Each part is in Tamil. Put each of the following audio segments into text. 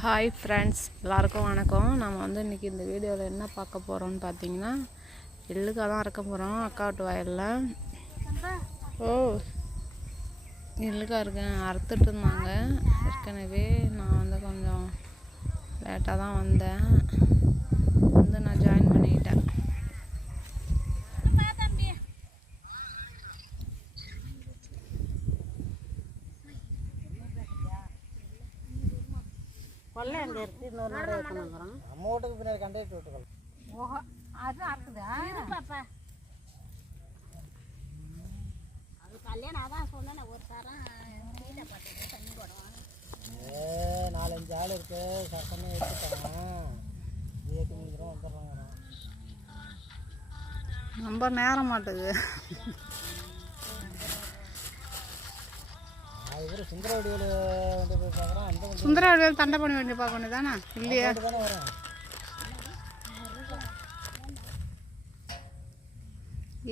ஹாய் ஃப்ரெண்ட்ஸ் எல்லாருக்கும் வணக்கம். நம்ம வந்து இன்றைக்கி இந்த வீடியோவில் என்ன பார்க்க போகிறோம்னு பார்த்தீங்கன்னா எள்ளுக்காக தான் அறுக்க போகிறோம் அக்காவிட்டு வயலில். ஓ எள்ளுக்காக இருக்கேன். அறுத்துட்டு இருந்தாங்க. ஏற்கனவே நான் வந்து கொஞ்சம் லேட்டாக தான் வந்தேன். வந்து நான் ஜாயின் பண்ணிக்கிட்டேன் கொள்ளை அங்கே இருக்கு? இன்னொரு நாள் வைக்கணுங்கிறோம் நம்ம வீட்டுக்கு பின்னாடி கண்டக்டர் விட்டுக்கலாம் ஓஹோ அது அறுக்குதா? பாப்பா. அது கல்யாணம் அதான் சொன்னேன் ஒரு சாரம் பார்த்து தண்ணி போடுவோம் ஏ நாலஞ்சு ஆள் இருக்கு. சட்டமே எடுத்துட்டாங்க ஏற்றி முடிக்கிறோம் வந்துடுறாங்க ரொம்ப நேரம் மாட்டுது சுந்தரவடியில் தண்டை பண்ண வேண்டிய பார்க்க வேண்டியதானே இல்லையா? தானே வரும்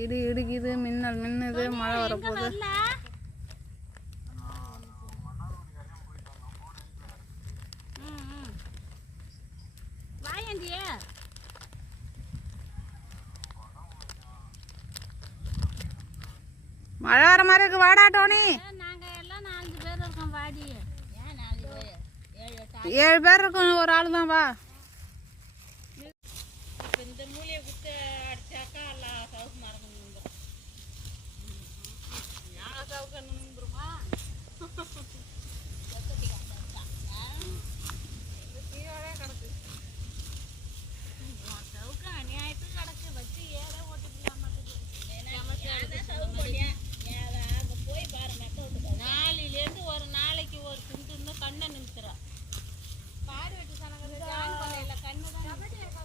இடி இடிக்குது மின்னல் மின்னுது மழை வரப்போகுது. மழை வர மாதிரி இருக்கு. வாடா டோனி நாங்க எல்லாம் நாலஞ்சு பேர் இருக்கோம் வாடி ஏன் நாலு பேர் ஏழு பேர் இருக்கும் ஒரு ஆள் தான் வா இப்போ இந்த மூலையை குத்து அடிச்சாக்கா எல்லாம் சவுக்கு மரங்க நின்றுடும் நாங்கள் சவுக்கு நின்றுருமா சவுக்கு அநியாயத்துக்கு கிடக்கு வச்சு ஏற ஓட்டிக்கலாம் போய் பாருங்க நாளிலேருந்து ஒரு நாளைக்கு ஒரு துண்டு கண்ணை நிறுத்துறா பாடு வெட்டி சனங்க ஜான் பண்ணல கண்ணு தான்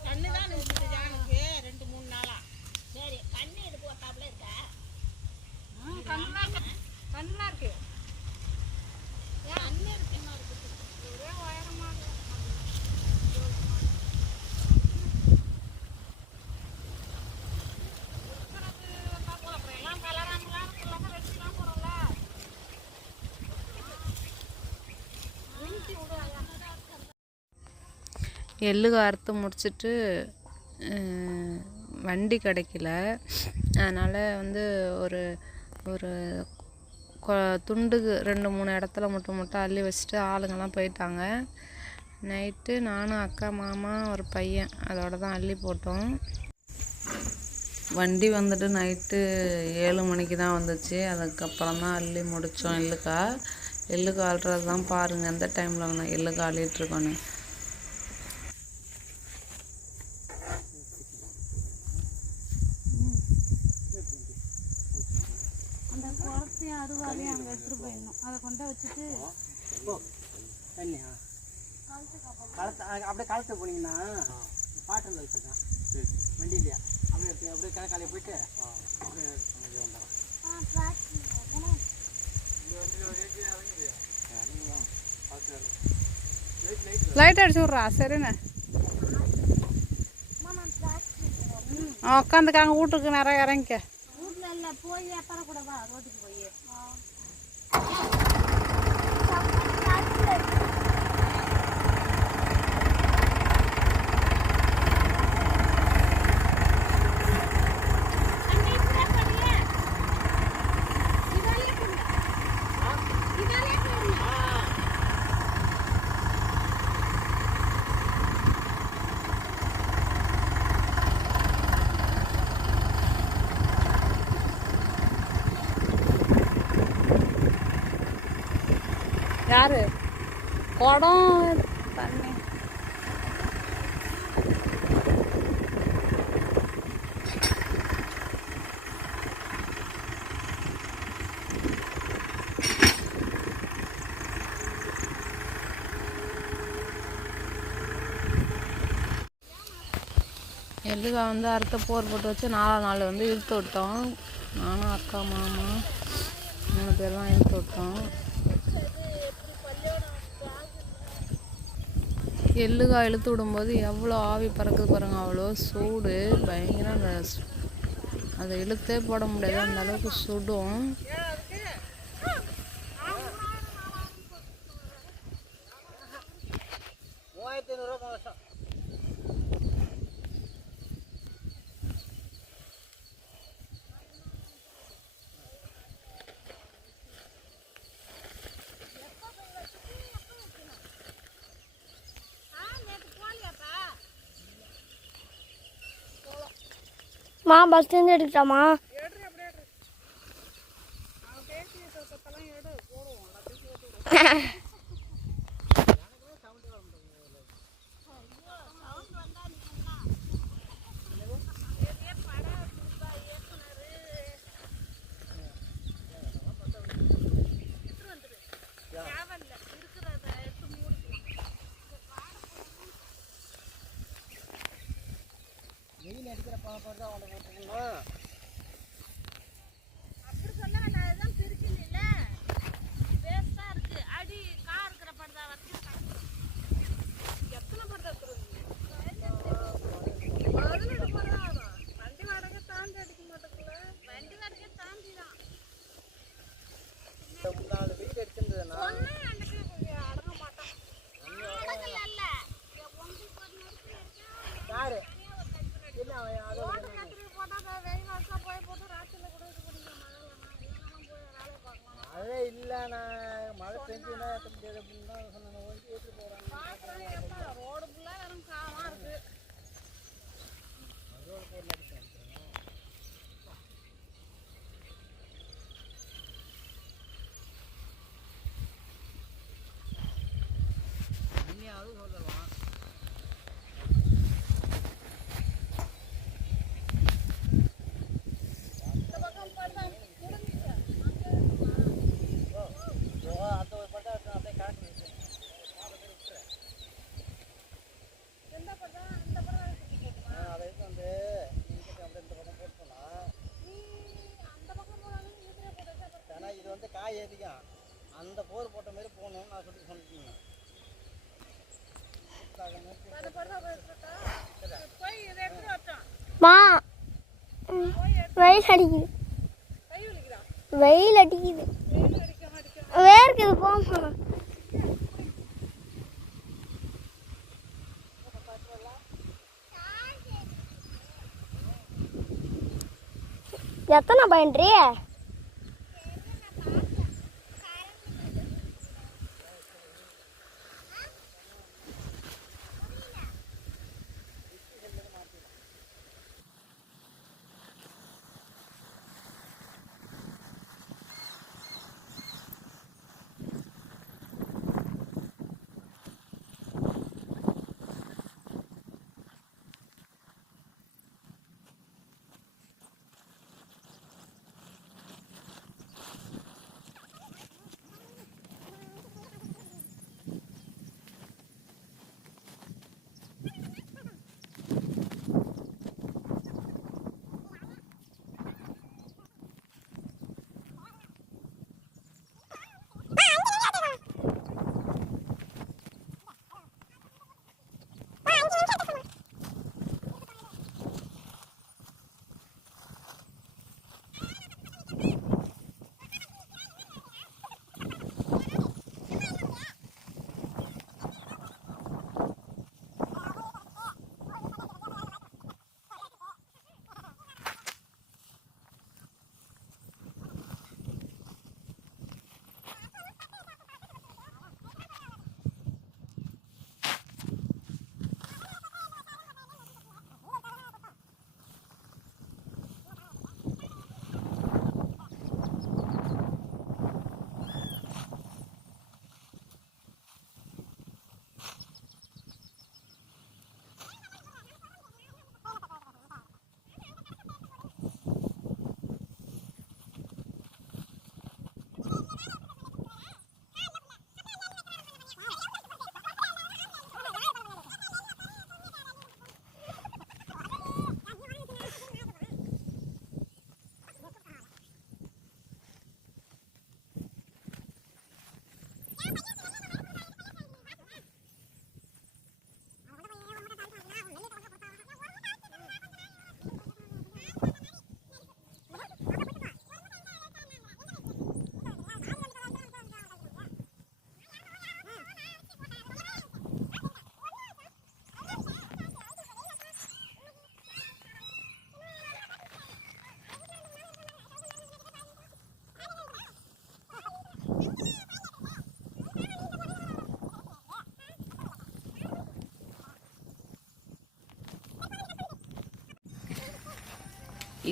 கண்ணு தான் நிறுத்துது ஜானுக்கு ரெண்டு மூணு நாளா சரி கண்ணு இது போட்டாப்ல இருக்கா கண்ணுலாம் கண்ணுலாம் இருக்கு கண்ணு இருக்கு இன்னும் இருக்குது ஒரே உயரமா இருக்கு எல்லாம் கலராமலாம் இருக்குல்ல வெட்டிலாம் எள்ளுக அறுத்து முடிச்சிட்டு வண்டி கிடைக்கல. அதனால் வந்து ஒரு ஒரு கொ- துண்டுக்கு ரெண்டு மூணு இடத்துல மட்டும் மட்டும் அள்ளி வச்சுட்டு ஆளுங்கெல்லாம் போயிட்டாங்க. நைட்டு நானும் அக்கா மாமா ஒரு பையன் அதோட தான் அள்ளி போட்டோம். வண்டி வந்துட்டு நைட்டு ஏழு மணிக்கு தான் வந்துச்சு. அதுக்கப்புறம் தான் அள்ளி முடித்தோம் எள்ளுக்கா எள்ளுக்கு ஆள்றது தான் பாருங்கள் எந்த டைமில் நான் எள்ளுக்கா அள்ளிட்டுருக்கோன்னு குளத்தையும் அருவாலையும் அங்கே எடுத்துகிட்டு போயிடணும். அதை கொண்டு வச்சுட்டு தண்ணியா? களத்து அ- அப்படியே களத்து போனீங்கன்னா பாட்டில் வச்சுருக்கேன். வண்டியிலையா? அப்படியே எடுத்து அப்படியே கிழக்காலையை போயிட்டு அப்படியே வந்துடும். லைட் அடிச்சு விட்றா சரிண்ணே உட்காந்துக்காங்க வீட்டுக்கு நிறைய இறங்கிக்க. போய் அப்புறம் கூட வா ரோட்டுக்கு போய். Thank you. யார்? குடம் தண்ணி எதுக்காக வந்து அறுத்த போர் போட்டு வச்சு நாலா நாள் வந்து இழுத்து விட்டோம். நானும் அக்கா மாமா மூணு பேர் தான் இழுத்து விட்டோம். எள்ளுக்காய் இழுத்து விடும்போது எவ்வளோ ஆவி பறக்குது பாருங்க அவ்வளோ சூடு. பயங்கர அந்த அதை இழுத்தே போட முடியாது அந்த அளவுக்கு சுடும். மா பஸ் ஸ்டாண்ட் எடுக்கலாமா பணம் போட்டு அவனை போட்டுருக்கீங்களா வெயில் அடிக்குது வெயில் அடிக்குது வேர்க்குது போகணும் எத்தனை பயன்றியே?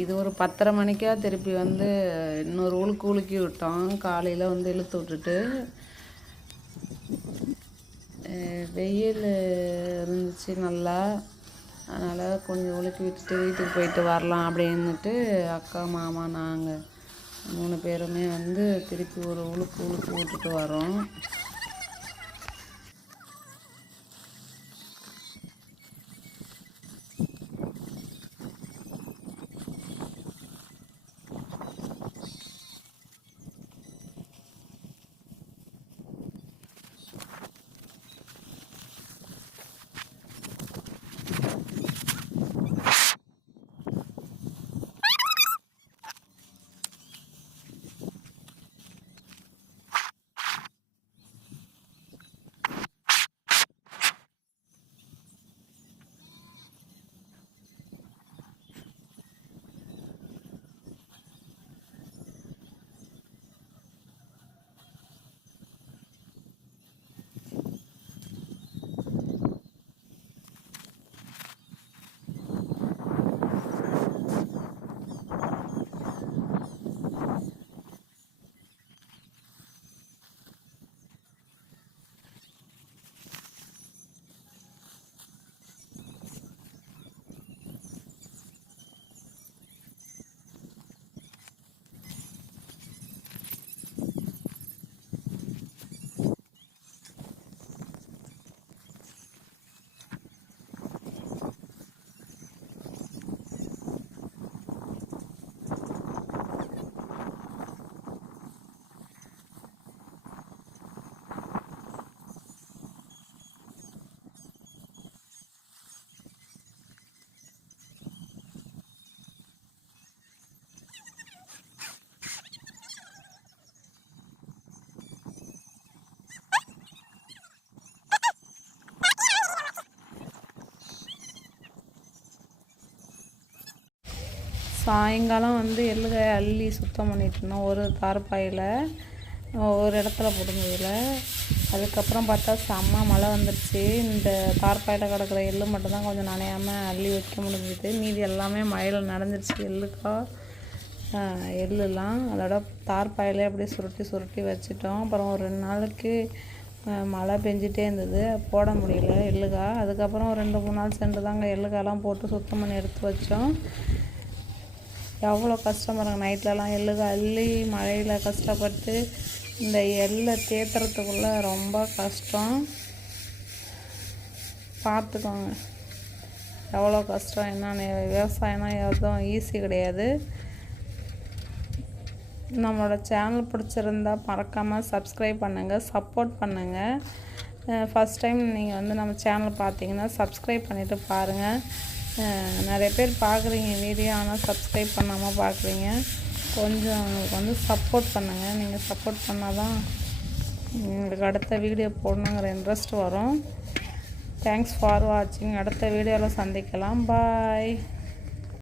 இது ஒரு பத்தரை மணிக்கா திருப்பி வந்து இன்னொரு உழுக்கு உலுக்கி விட்டோம். காலையில் வந்து இழுத்து விட்டுட்டு வெயில் இருந்துச்சு நல்லா. அதனால் கொஞ்சம் உலுக்கி விட்டுட்டு வீட்டுக்கு போயிட்டு வரலாம் அப்படின்னுட்டு அக்கா மாமா நாங்கள் மூணு பேருமே வந்து திருப்பி ஒரு உழுக்கு உழுக்கு விட்டுட்டு வரோம். சாயங்காலம் வந்து எள்ளுகாயை அள்ளி சுத்தம் பண்ணிட்டு இருந்தோம். ஒரு தார்பாயில் ஒரு இடத்துல போடுறதுல அதுக்கப்புறம் பார்த்தா செம்ம மழை வந்துருச்சு. இந்த தார்பாயில் கிடக்கிற எள்ளு மட்டும்தான் கொஞ்சம் நனையாமல் அள்ளி வைக்க முடிஞ்சுது. மீதி எல்லாமே மழையில் நனைஞ்சிருச்சு எள்ளுக்கா. எள்ளுலாம். அதோட தார்பாயிலே அப்படியே சுருட்டி சுருட்டி வச்சிட்டோம். அப்புறம் ஒரு ரெண்டு நாளைக்கு மழை பெஞ்சிட்டே இருந்தது. போட முடியல எள்ளுக்கா. அதுக்கப்புறம் ரெண்டு மூணு நாள் சென்று தாங்க எள்ளுக்காலாம் போட்டு சுத்தம் பண்ணி எடுத்து வச்சோம். எவ்வளோ கஷ்டம் பாருங்க நைட்லலாம் எள்ளுக அள்ளி மழையில் கஷ்டப்பட்டு இந்த எள்ளை தேத்துறதுக்குள்ள ரொம்ப கஷ்டம். பார்த்துக்கோங்க. எவ்வளோ கஷ்டம் என்னன்னு. விவசாயம்னா எதுவும் ஈஸி கிடையாது. நம்மளோட சேனல் பிடிச்சிருந்தா மறக்காமல் சப்ஸ்கிரைப் பண்ணுங்கள் சப்போர்ட் பண்ணுங்கள் ஃபஸ்ட் டைம் நீங்கள் வந்து நம்ம சேனல் பார்த்தீங்கன்னா சப்ஸ்கிரைப் பண்ணிவிட்டு பாருங்கள் நிறைய பேர் பார்க்குறீங்க வீடியோ ஆனால் சப்ஸ்கிரைப் பண்ணாமல் பார்க்குறீங்க. கொஞ்சம் உங்களுக்கு வந்து சப்போர்ட் பண்ணுங்கள் நீங்கள் சப்போர்ட் பண்ணால் தான் உங்களுக்கு அடுத்த வீடியோ போடணுங்கிற இன்ட்ரெஸ்ட் வரும். தேங்க்ஸ் ஃபார் வாட்சிங் அடுத்த வீடியோவில் சந்திக்கலாம். பாய்